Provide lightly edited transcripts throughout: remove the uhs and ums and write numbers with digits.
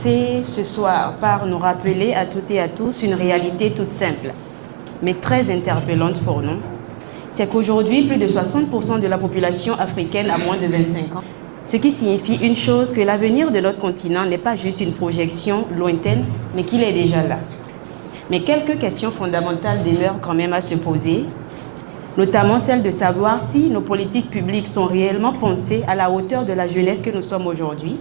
commencer ce soir par nous rappeler à toutes et à tous une réalité toute simple, mais très interpellante pour nous. C'est qu'aujourd'hui, plus de 60% de la population africaine a moins de 25 ans. Ce qui signifie une chose, que l'avenir de notre continent n'est pas juste une projection lointaine, mais qu'il est déjà là. Mais quelques questions fondamentales demeurent quand même à se poser, notamment celle de savoir si nos politiques publiques sont réellement pensées à la hauteur de la jeunesse que nous sommes aujourd'hui,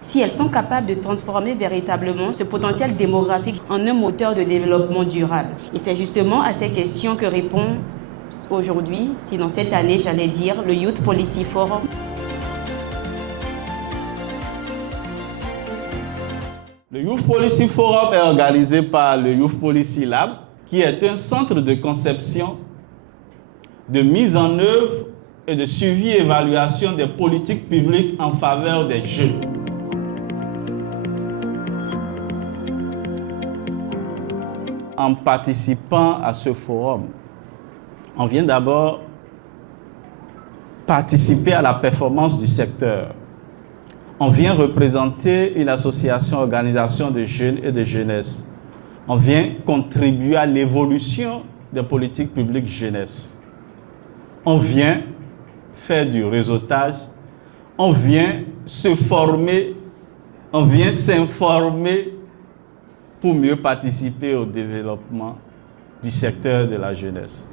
si elles sont capables de transformer véritablement ce potentiel démographique en un moteur de développement durable. Et c'est justement à ces questions que répond aujourd'hui, sinon cette année, j'allais dire, le Youth Policy Forum. Le Youth Policy Forum est organisé par le Youth Policy Lab, qui est un centre de conception, de mise en œuvre et de suivi et évaluation des politiques publiques en faveur des jeunes. En participant à ce forum, on vient d'abord participer à la performance du secteur. On vient représenter une association, organisation de jeunes et de jeunesse. On vient contribuer à l'évolution des politiques publiques jeunesse. On vient faire du réseautage, on vient se former, on vient s'informer pour mieux participer au développement du secteur de la jeunesse.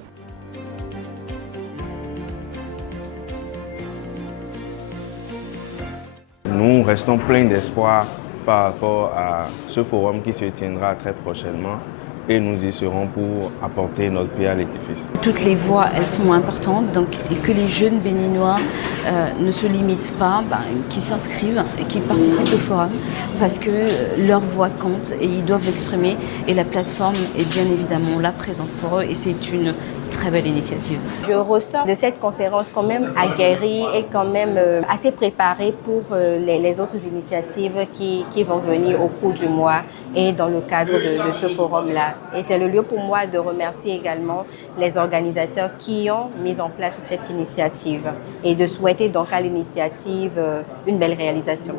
Nous restons pleins d'espoir par rapport à ce forum qui se tiendra très prochainement et nous y serons pour apporter notre pierre à l'édifice. Toutes les voix, elles sont importantes, donc que les jeunes béninois ne se limitent pas, qu'ils s'inscrivent et qu'ils participent au forum parce que leur voix compte et ils doivent l'exprimer et la plateforme est bien évidemment là présente pour eux et c'est une très belle initiative. Je ressors de cette conférence quand même aguerrie et quand même assez préparée pour les autres initiatives qui vont venir au cours du mois et dans le cadre de ce forum-là. Et c'est le lieu pour moi de remercier également les organisateurs qui ont mis en place cette initiative et de souhaiter donc à l'initiative une belle réalisation.